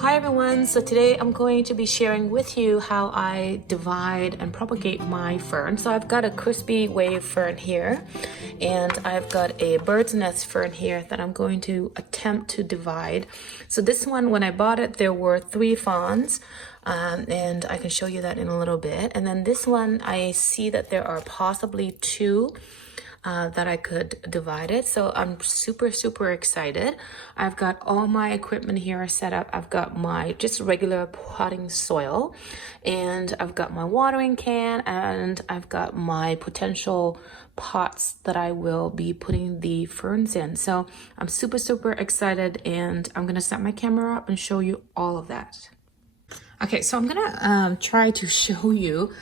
Hi everyone, so today I'm going to be sharing with you how I divide and propagate my fern. So I've got a crispy wave fern here and I've got a bird's nest fern here that I'm going to attempt to divide. So this one, when I bought it, there were 3 fronds and I can show you that in a little bit. And then this one, I see that there are possibly 2 that I could divide it. So I'm super excited. I've got all my equipment here set up. I've got my just regular potting soil and I've got my watering can and I've got my potential pots that I will be putting the ferns in. So I'm super excited and I'm gonna set my camera up and show you all of that. Okay, so I'm gonna try to show you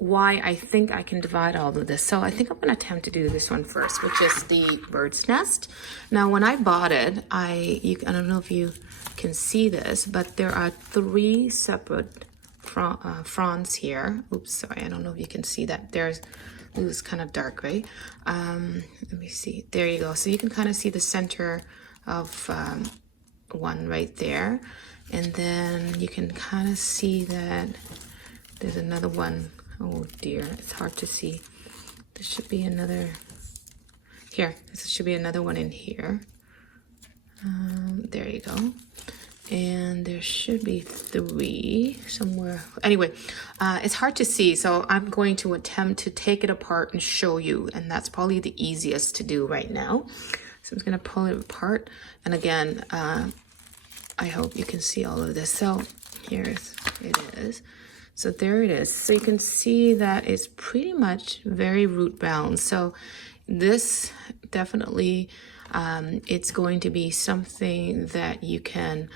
why I think I can divide all of this. So I think I'm gonna attempt to do this one first, which is the bird's nest. Now, when I bought it, I don't know if you can see this, but there are 3 separate fronds here. Oops, sorry, I don't know if you can see that. It's kind of dark, right? Let me see, there you go. So you can kind of see the center of one right there. And then you can kind of see that there's another one. Oh dear, it's hard to see. There should be another here. There should be another one in here. There you go. And there should be 3 somewhere. Anyway, it's hard to see, so I'm going to attempt to take it apart and show you, and that's probably the easiest to do right now. So I'm just gonna pull it apart, and again, I hope you can see all of this. So it is. So there it is. So you can see that it's pretty much very root bound. So this definitely, it's going to be something that you can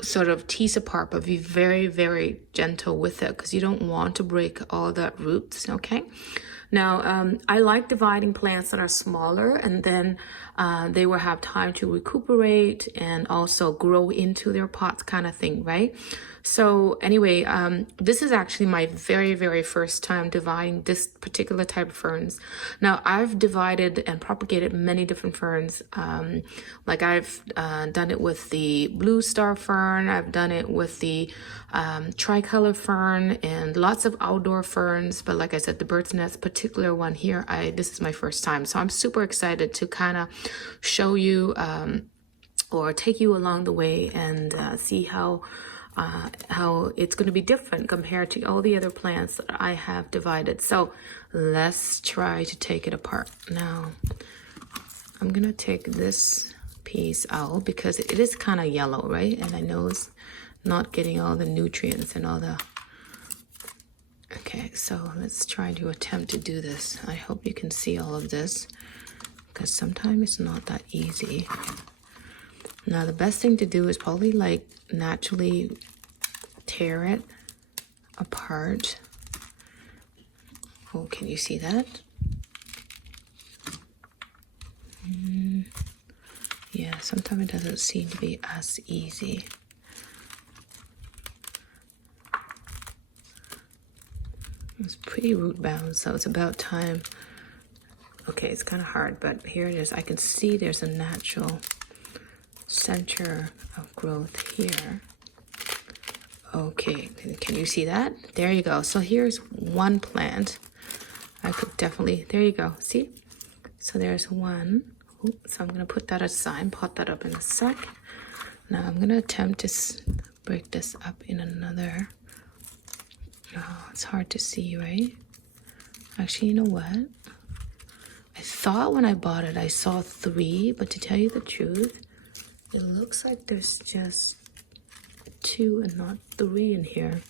sort of tease apart, but be very gentle with it because you don't want to break all that roots, okay? Now, I like dividing plants that are smaller and then they will have time to recuperate and also grow into their pots kind of thing, right? So anyway, this is actually my very first time dividing this particular type of ferns. Now, I've divided and propagated many different ferns. Like I've done it with the blue star fern, I've done it with the tricolor fern and lots of outdoor ferns. But like I said, the bird's nest particular one here, this is my first time. So I'm super excited to kind of show you or take you along the way and see how it's going to be different compared to all the other plants that I have divided. So let's try to take it apart. Now, I'm going to take this piece out because it is kind of yellow, right? And I know it's not getting all the nutrients and all the... Okay, so let's try to attempt to do this. I hope you can see all of this because sometimes it's not that easy. Now, the best thing to do is probably like naturally tear it apart. Oh, can you see that? Yeah, sometimes it doesn't seem to be as easy. It's pretty root bound, so it's about time. Okay, it's kind of hard, but here it is. I can see there's a natural center of growth here. Okay, can you see that? There you go. So here's one plant. I could definitely, there you go. See? So there's one. Ooh, so I'm gonna put that aside, pot that up in a sec. Now I'm gonna attempt to break this up in another. Oh, it's hard to see, right? Actually, you know what? I thought when I bought it, I saw 3, but to tell you the truth, it looks like there's just 2 and not 3 in here.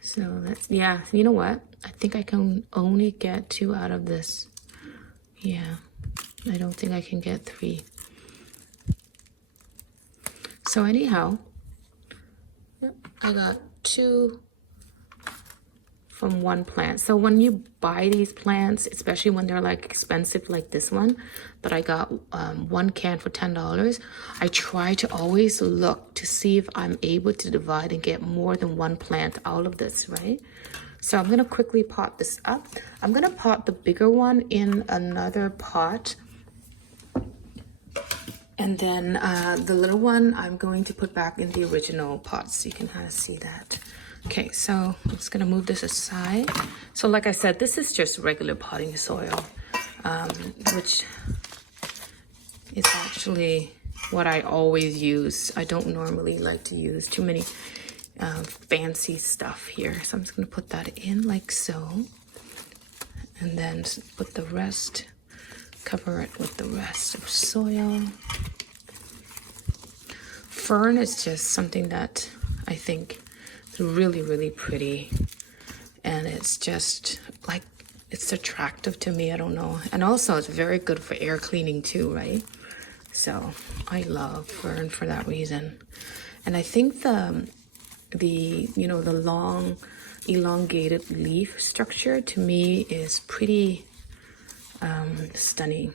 So that's, yeah, you know what? I think I can only get 2 out of this. Yeah, I don't think I can get 3. So anyhow, yep, I got 2 from one plant. So when you buy these plants, especially when they're like expensive like this one, but I got 1 can for $10, I try to always look to see if I'm able to divide and get more than 1 plant out of this, right? So I'm gonna quickly pot this up. I'm gonna pot the bigger one in another pot And then the little one I'm going to put back in the original pot so you can kind of see that. Okay, so I'm just gonna move this aside. So like I said, this is just regular potting soil, which is actually what I always use. I don't normally like to use too many fancy stuff here. So I'm just gonna put that in like so. And then put the rest, cover it with the rest of soil. Fern is just something that I think is really, really pretty. And it's just like, it's attractive to me, I don't know. And also it's very good for air cleaning too, right? So I love fern for that reason. And I think the long elongated leaf structure to me is pretty stunning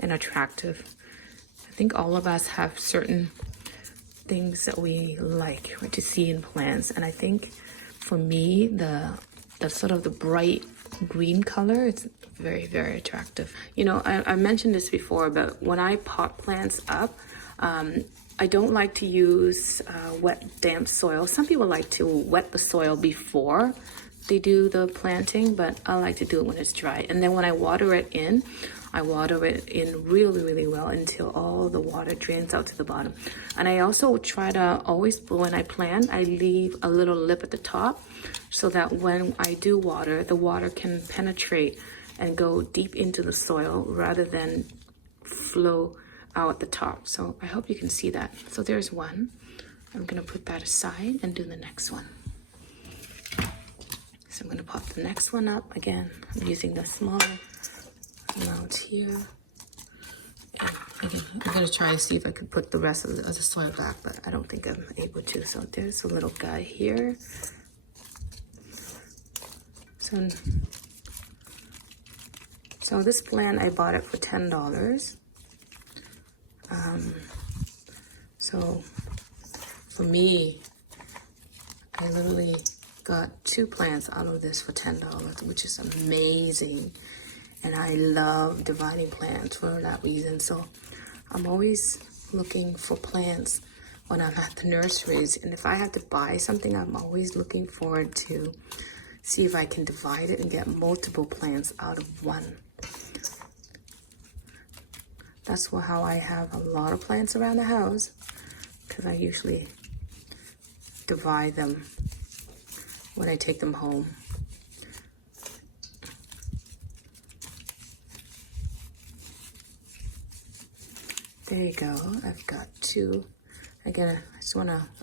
and attractive. I think all of us have certain things that we like to see in plants, and I think for me the sort of the bright green color is very, very attractive. You know, I mentioned this before, but when I pot plants up, I don't like to use wet, damp soil. Some people like to wet the soil before they do the planting, but I like to do it when it's dry. And then when I water it in, I water it in really, really well until all the water drains out to the bottom. And I also try to always, when I plant, I leave a little lip at the top so that when I do water, the water can penetrate and go deep into the soil rather than flow out at the top. So I hope you can see that. So there's one. I'm gonna put that aside and do the next one. So I'm gonna pop the next one up. Again, I'm using the smaller amount here. And again, I'm gonna try to see if I can put the rest of the soil back, but I don't think I'm able to. So there's a little guy here. So this plant, I bought it for $10. So for me, I literally got 2 plants out of this for $10, which is amazing. And I love dividing plants for that reason. So I'm always looking for plants when I'm at the nurseries. And if I have to buy something, I'm always looking forward to see if I can divide it and get multiple plants out of one. That's how I have a lot of plants around the house, because I usually divide them when I take them home. There you go. I've got 2. Again,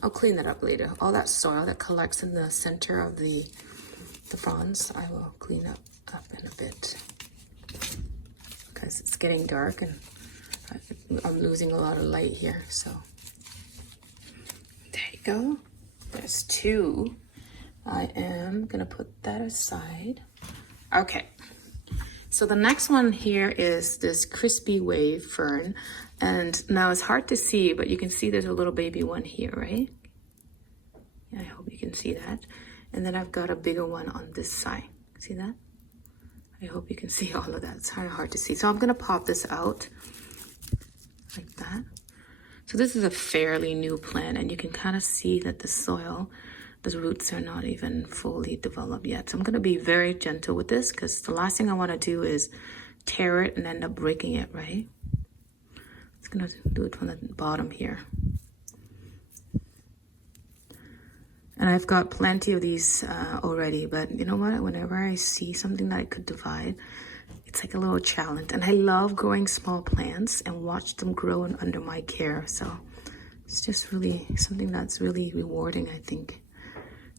I'll clean that up later. All that soil that collects in the center of the fronds, I will clean up in a bit, because it's getting dark and I'm losing a lot of light here. So there you go. There's 2. I am gonna put that aside. Okay, so the next one here is this Crispy Wave Fern. And now it's hard to see, but you can see there's a little baby one here, right? Yeah, I hope you can see that. And then I've got a bigger one on this side. See that? I hope you can see all of that. It's kind of hard to see. So I'm gonna pop this out like that. So this is a fairly new plant, and you can kind of see that the soil, the roots are not even fully developed yet. So I'm gonna be very gentle with this, because the last thing I wanna do is tear it and end up breaking it, right? It's gonna do it from the bottom here. And I've got plenty of these already, but you know what? Whenever I see something that I could divide, it's like a little challenge. And I love growing small plants and watch them grow under my care. So it's just really something that's really rewarding, I think.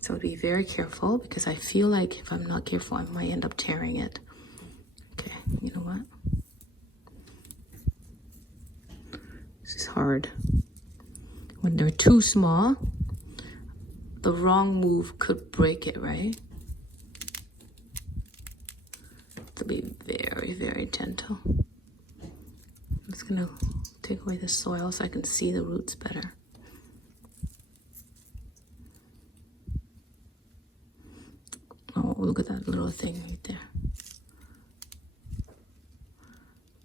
So be very careful, because I feel like if I'm not careful, I might end up tearing it. Okay, you know what? This is hard. When they're too small, the wrong move could break it, right? To be very, very gentle. I'm just gonna take away the soil so I can see the roots better. Oh, look at that little thing right there.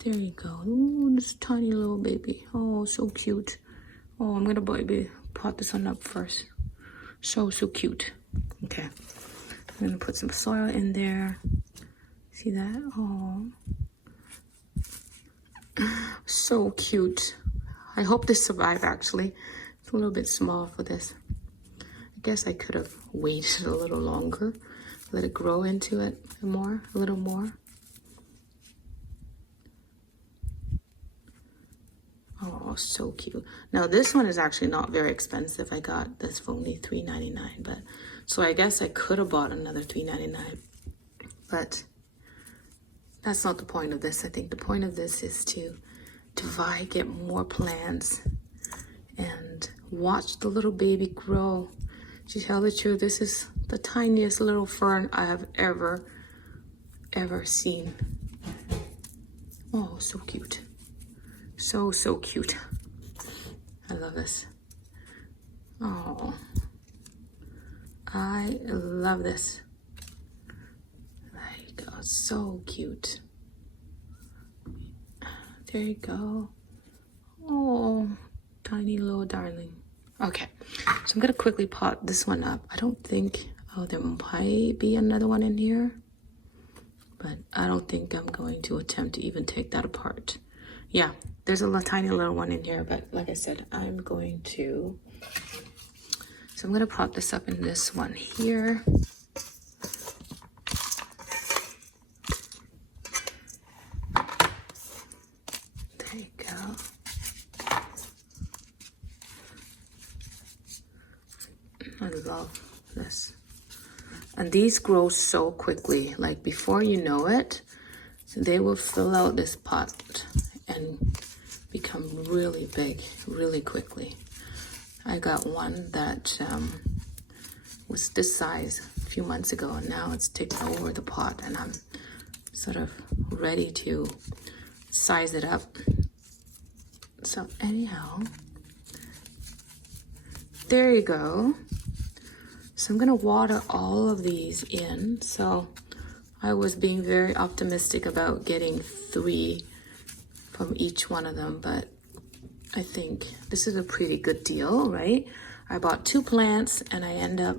There you go. Ooh, this tiny little baby. Oh, so cute. Oh, I'm gonna maybe pot this one up first. So cute. Okay. I'm gonna put some soil in there. See that? Oh. So cute. I hope this survive actually. It's a little bit small for this. I guess I could have waited a little longer. Let it grow into it more, a little more. Oh, so cute. Now this one is actually not very expensive. I got this for only $3.99, but so I guess I could have bought another $3.99, but that's not the point of this. I think the point of this is to divide, get more plants, and watch the little baby grow. To tell the truth, this is the tiniest little fern I have ever seen. Oh, so cute. So cute. I love this. Oh, I love this. There you go. So cute. There you go. Oh, tiny little darling. Okay, so I'm gonna quickly pot this one up. I don't think, oh, there might be another one in here, but I don't think I'm going to attempt to even take that apart. Yeah, there's a tiny little one in here, but like I said, I'm going to, so I'm gonna pot this up in this one here. There you go. I love this. And these grow so quickly, like before you know it, they will fill out this pot and become really big really quickly. I got one that was this size a few months ago, and now it's taken over the pot, and I'm sort of ready to size it up. So anyhow, there you go. So I'm gonna water all of these in. So I was being very optimistic about getting 3 from each one of them, but I think this is a pretty good deal, right? I bought 2 plants and I end up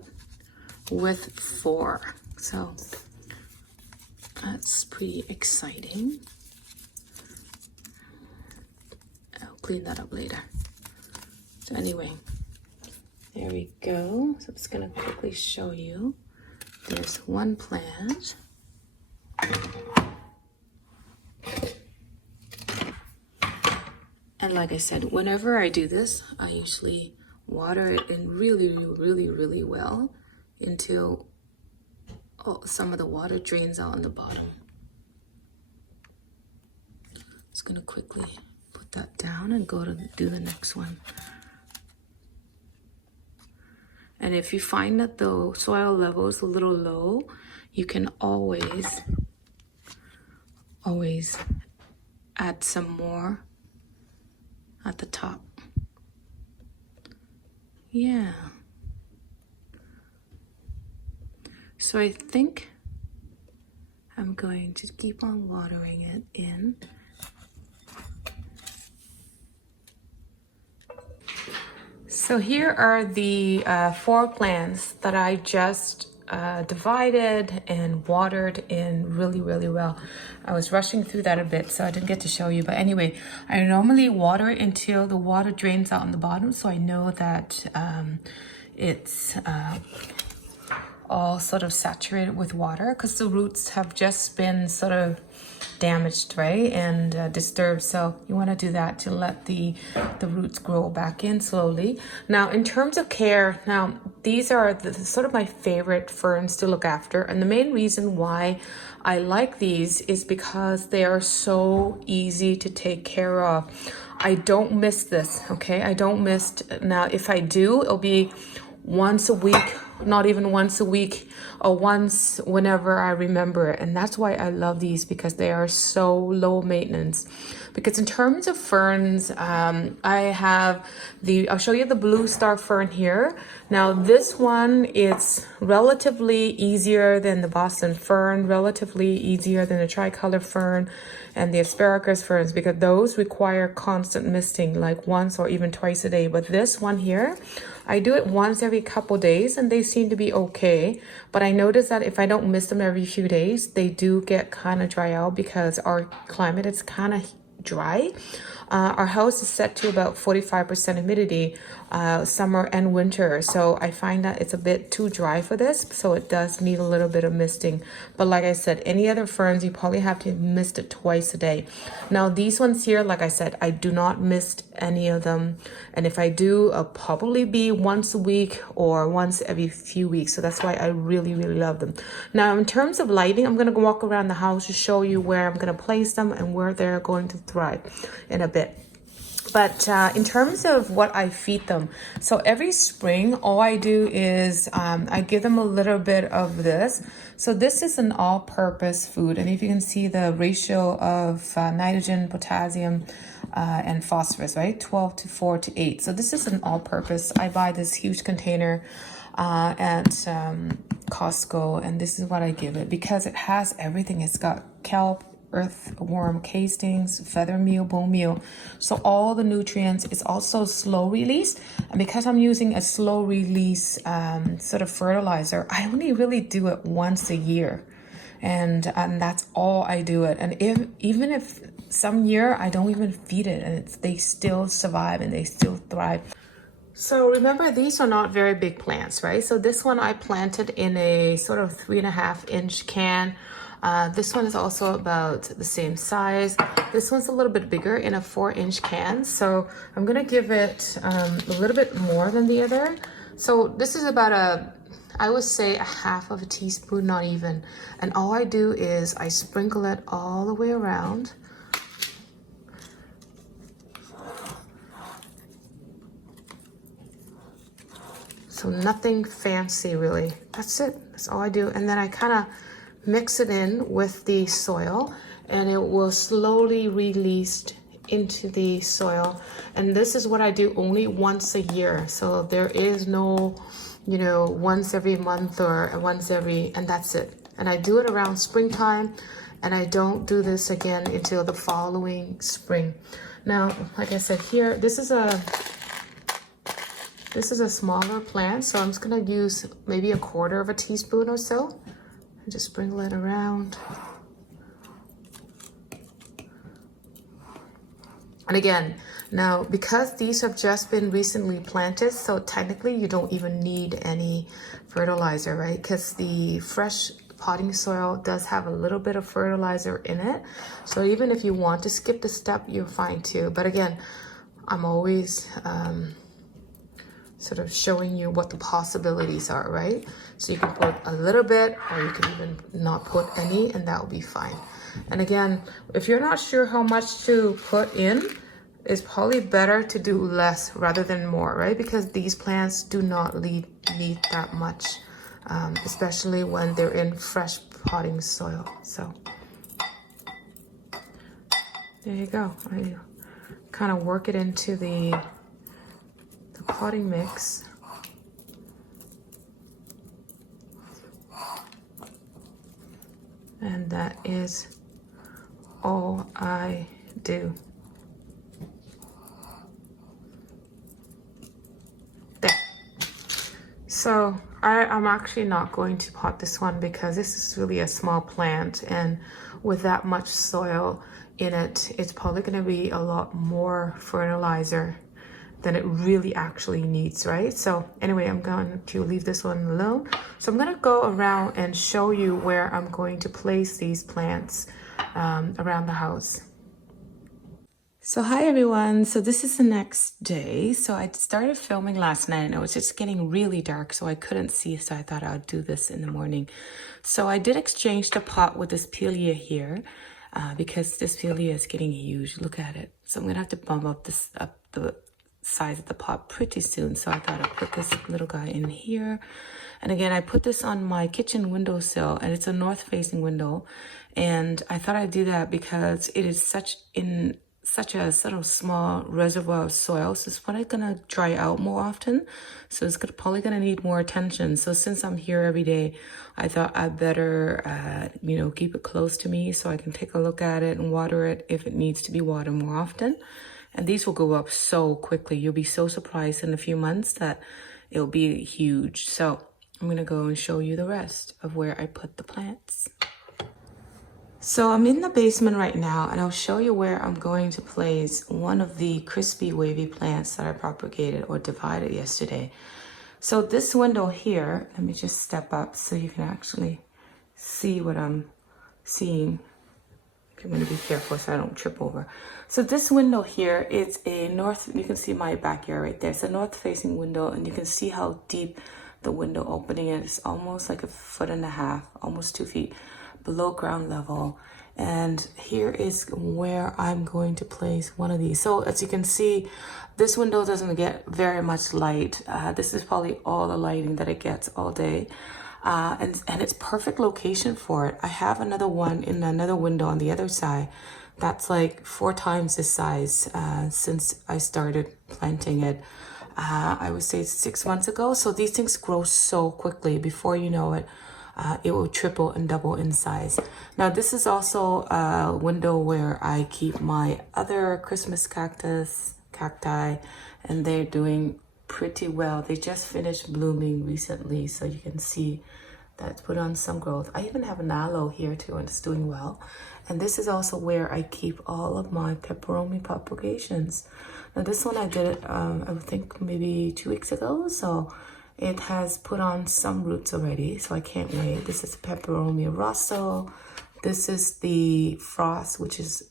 with 4. So that's pretty exciting. I'll clean that up later. So anyway, there we go. So I'm just gonna quickly show you. There's one plant. And like I said, whenever I do this, I usually water it in really well until some of the water drains out on the bottom. Just gonna quickly put that down and go to do the next one. And if you find that the soil level is a little low, you can always add some more at the top. Yeah. So I think I'm going to keep on watering it in. So here are the 4 plants that I just divided and watered in really well. I was rushing through that a bit, so I didn't get to show you, but anyway, I normally water it until the water drains out on the bottom, so I know that it's all sort of saturated with water, because the roots have just been sort of damaged, right, and disturbed. So you want to do that to let the roots grow back in slowly. Now, in terms of care, now these are sort of my favorite ferns to look after, and the main reason why I like these is because they are so easy to take care of. I don't miss this, okay? I don't miss. Now if I do, it'll be once a week not even once a week or once whenever I remember. And that's why I love these, because they are so low maintenance. Because in terms of ferns, I have I'll show you the blue star fern here. Now this one, it's relatively easier than the Boston fern, relatively easier than the tricolor fern and the asparagus ferns, because those require constant misting, like once or even twice a day. But this one here, I do it once every couple days and they seem to be okay. But I notice that if I don't mist them every few days, they do get kind of dry out, because our climate is kind of dry. Our house is set to about 45% humidity, summer and winter. So I find that it's a bit too dry for this. So it does need a little bit of misting. But like I said, any other ferns, you probably have to mist it twice a day. Now these ones here, like I said, I do not mist any of them. And if I do, I'll probably be once a week or once every few weeks. So that's why I really, really love them. Now, in terms of lighting, I'm going to walk around the house to show you where I'm going to place them and where they're going to thrive in a bit. But in terms of what I feed them, so every spring, all I do is I give them a little bit of this. So this is an all-purpose food. And if you can see the ratio of nitrogen, potassium, and phosphorus, right? 12 to 4 to 8. So this is an all-purpose. I buy this huge container at Costco, and this is what I give it, because it has everything. It's got kelp, earthworm castings, feather meal, bone meal. So all the nutrients. Is also slow release. And because I'm using a slow release sort of fertilizer, I only really do it once a year. And that's all I do it. And even if some year I don't even feed it, and they still survive and they still thrive. So remember, these are not very big plants, right? So this one I planted in a sort of 3.5-inch can. This one is also about the same size. This one's a little bit bigger in a 4-inch can. So I'm gonna give it a little bit more than the other. So this is about I would say a half of a teaspoon, not even. And all I do is I sprinkle it all the way around. So nothing fancy really. That's it. That's all I do. And then I kind of mix it in with the soil, and it will slowly release into the soil. And this is what I do only once a year. So there is no, once every month or once every, and that's it. And I do it around springtime, and I don't do this again until the following spring. Now, like I said here, this is a smaller plant, so I'm just gonna use maybe 1/4 teaspoon or so. And just sprinkle it around. And again, now because these have just been recently planted, so technically you don't even need any fertilizer, right? Because the fresh potting soil does have a little bit of fertilizer in it. So even if you want to skip the step, you're fine too. But again, I'm always sort of showing you what the possibilities are, right? So you can put a little bit, or you can even not put any, and that will be fine. And again, if you're not sure how much to put in, it's probably better to do less rather than more, right? Because these plants do not need that much, especially when they're in fresh potting soil. So there you go. I kind of work it into the potting mix. And that is all I do. There. So I'm actually not going to pot this one, because this is really a small plant, and with that much soil in it, it's probably going to be a lot more fertilizer than it really actually needs, right? So anyway, I'm going to leave this one alone. So I'm going to go around and show you where I'm going to place these plants around the house. So hi everyone, so this is the next day. So I started filming last night and it was just getting really dark, so I couldn't see, so I thought I'd do this in the morning. So I did exchange the pot with this Pilia here, because this Pilia is getting huge. Look at it. So I'm gonna have to bump up the size of the pot pretty soon. So I thought I'd put this little guy in here. And again, I put this on my kitchen windowsill, and it's a north-facing window. And I thought I'd do that because it is such a sort of small reservoir of soil. So it's probably gonna dry out more often. So it's probably gonna need more attention. So since I'm here every day, I thought I'd better, keep it close to me so I can take a look at it and water it if it needs to be watered more often. And these will go up so quickly. You'll be so surprised in a few months that it'll be huge. So I'm gonna go and show you the rest of where I put the plants. So I'm in the basement right now, and I'll show you where I'm going to place one of the crispy wavy plants that I propagated or divided yesterday. So this window here, let me just step up so you can actually see what I'm seeing. I'm going to be careful so I don't trip over. So this window here is a north, you can see my backyard right there. It's a north facing window, and you can see how deep the window opening is. It's almost like 1.5 feet, almost 2 feet below ground level. And here is where I'm going to place one of these. So as you can see, this window doesn't get very much light. This is probably all the lighting that it gets all day. And it's perfect location for it. I have another one in another window on the other side that's like 4 times this size since I started planting it. I would say 6 months ago. So these things grow so quickly. Before you know it, it will triple and double in size. Now this is also a window where I keep my other Christmas cacti, and they're doing pretty well. They just finished blooming recently, so you can see that's put on some growth. I even have an aloe here too, and it's doing well. And this is also where I keep all of my pepperoni propagations. Now this one I did it, I think maybe 2 weeks ago, so it has put on some roots already, so I can't wait. This is the pepperoni rosso. This is the frost, which is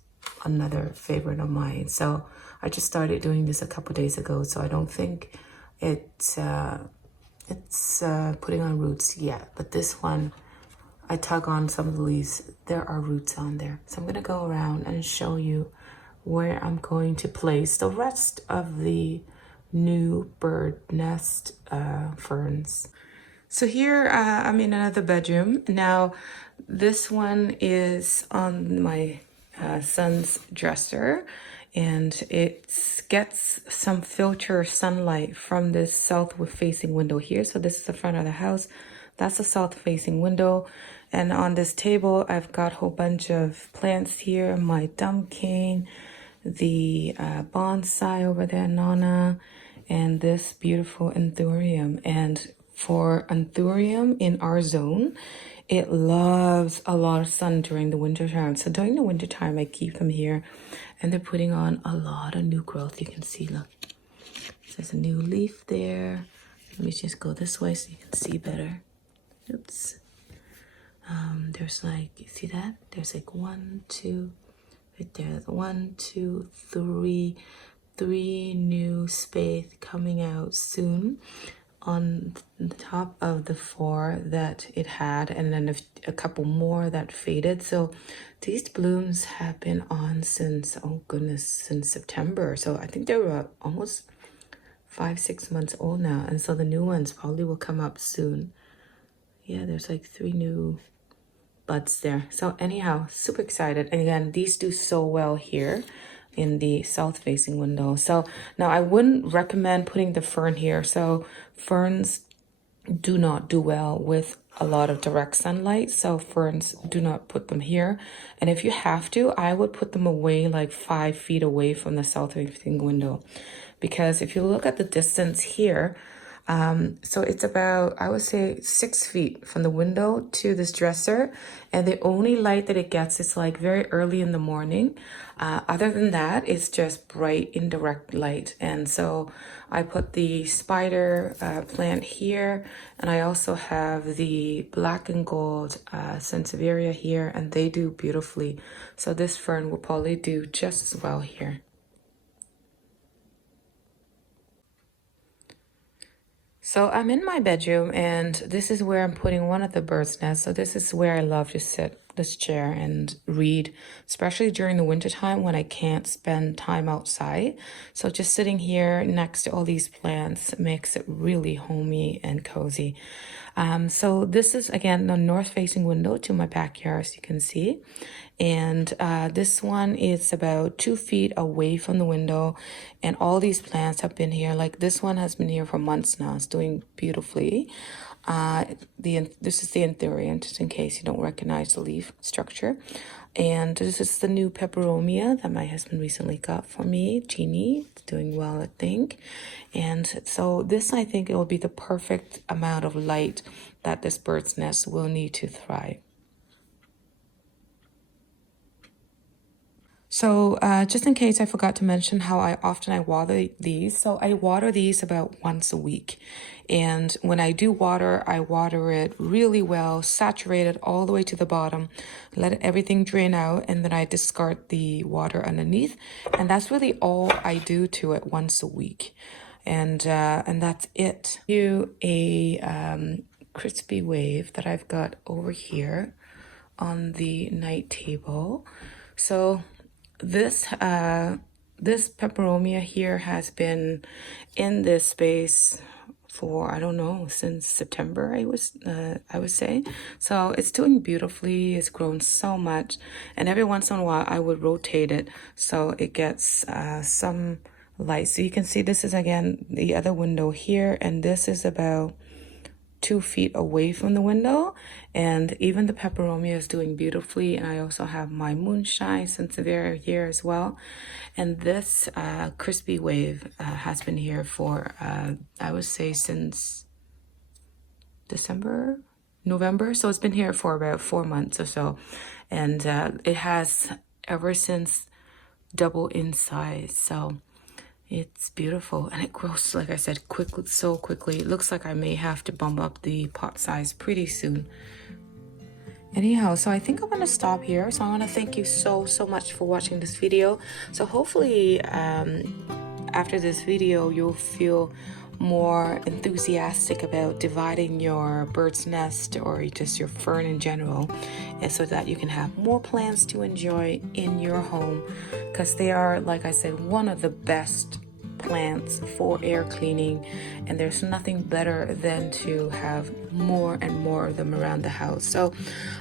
another favorite of mine. So I just started doing this a couple days ago, so I don't think it's putting on roots yet. But this one, I tug on some of the leaves. There are roots on there. So I'm gonna go around and show you where I'm going to place the rest of the new bird nest ferns. So here I'm in another bedroom. Now this one is on my son's dresser, and it gets some filter sunlight from this south facing window here. So this is the front of the house. That's a south facing window. And on this table, I've got a whole bunch of plants here. My dumb cane, the bonsai over there, Nana, and this beautiful anthurium. And for anthurium in our zone, it loves a lot of sun during the winter time. So during the winter time, I keep them here, and they're putting on a lot of new growth. You can see, look, there's a new leaf there. Let me just go this way so you can see better. Oops. There's like, you see that? There's like 1, 2, right there. 1, 2, 3 new spathe coming out soon on the top of the 4 that it had, and then a couple more that faded. So these blooms have been on since, oh goodness, since September. So I think they were almost 5-6 months old now, and so the new ones probably will come up soon. Yeah, there's like 3 new buds there. So anyhow, super excited. And again, these do so well here in the south facing window. So now I wouldn't recommend putting the fern here. So ferns do not do well with a lot of direct sunlight. So ferns, do not put them here. And if you have to, I would put them away like 5 feet away from the south facing window. Because if you look at the distance here, so it's about, I would say 6 feet from the window to this dresser, and the only light that it gets is like very early in the morning. Other than that, it's just bright indirect light. And so I put the spider plant here, and I also have the black and gold sansevieria here, and they do beautifully. So this fern will probably do just as well here. So I'm in my bedroom, and this is where I'm putting one of the bird's nests. So this is where I love to sit this chair and read, especially during the winter time when I can't spend time outside. So just sitting here next to all these plants makes it really homey and cozy. So this is again the north facing window to my backyard, as you can see. And this one is about 2 feet away from the window, and all these plants have been here. Like this one has been here for months now. It's doing beautifully. This is the interior, just in case you don't recognize the leaf structure. And this is the new peperomia that my husband recently got for me, Jeannie. It's doing well, I think. And so this, I think, it will be the perfect amount of light that this bird's nest will need to thrive. So just in case I forgot to mention how often I water these. So I water these about once a week. And when I do water, I water it really well, saturate it all the way to the bottom, let everything drain out, and then I discard the water underneath. And that's really all I do to it once a week. And that's it. A crispy wave that I've got over here on the night table. So this peperomia here has been in this space for, I don't know, since September, I would say. So it's doing beautifully. It's grown so much, and every once in a while I would rotate it so it gets some light. So you can see this is again the other window here, and this is about 2 feet away from the window, and even the peperomia is doing beautifully. And I also have my moonshine sansevieria here as well. And this crispy wave has been here for I would say since November. So it's been here for about 4 months or so, and it has ever since doubled in size. So it's beautiful, and it grows, like I said, so quickly. It looks like I may have to bump up the pot size pretty soon. Anyhow, so I think I'm going to stop here. So I want to thank you so much for watching this video. So hopefully after this video, you'll feel more enthusiastic about dividing your bird's nest or just your fern in general, and so that you can have more plants to enjoy in your home, because they are, like I said, one of the best plants for air cleaning, and there's nothing better than to have more and more of them around the house. So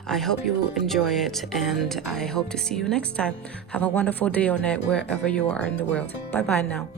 I hope you enjoy it, and I hope to see you next time. Have a wonderful day or night wherever you are in the world. Bye bye now.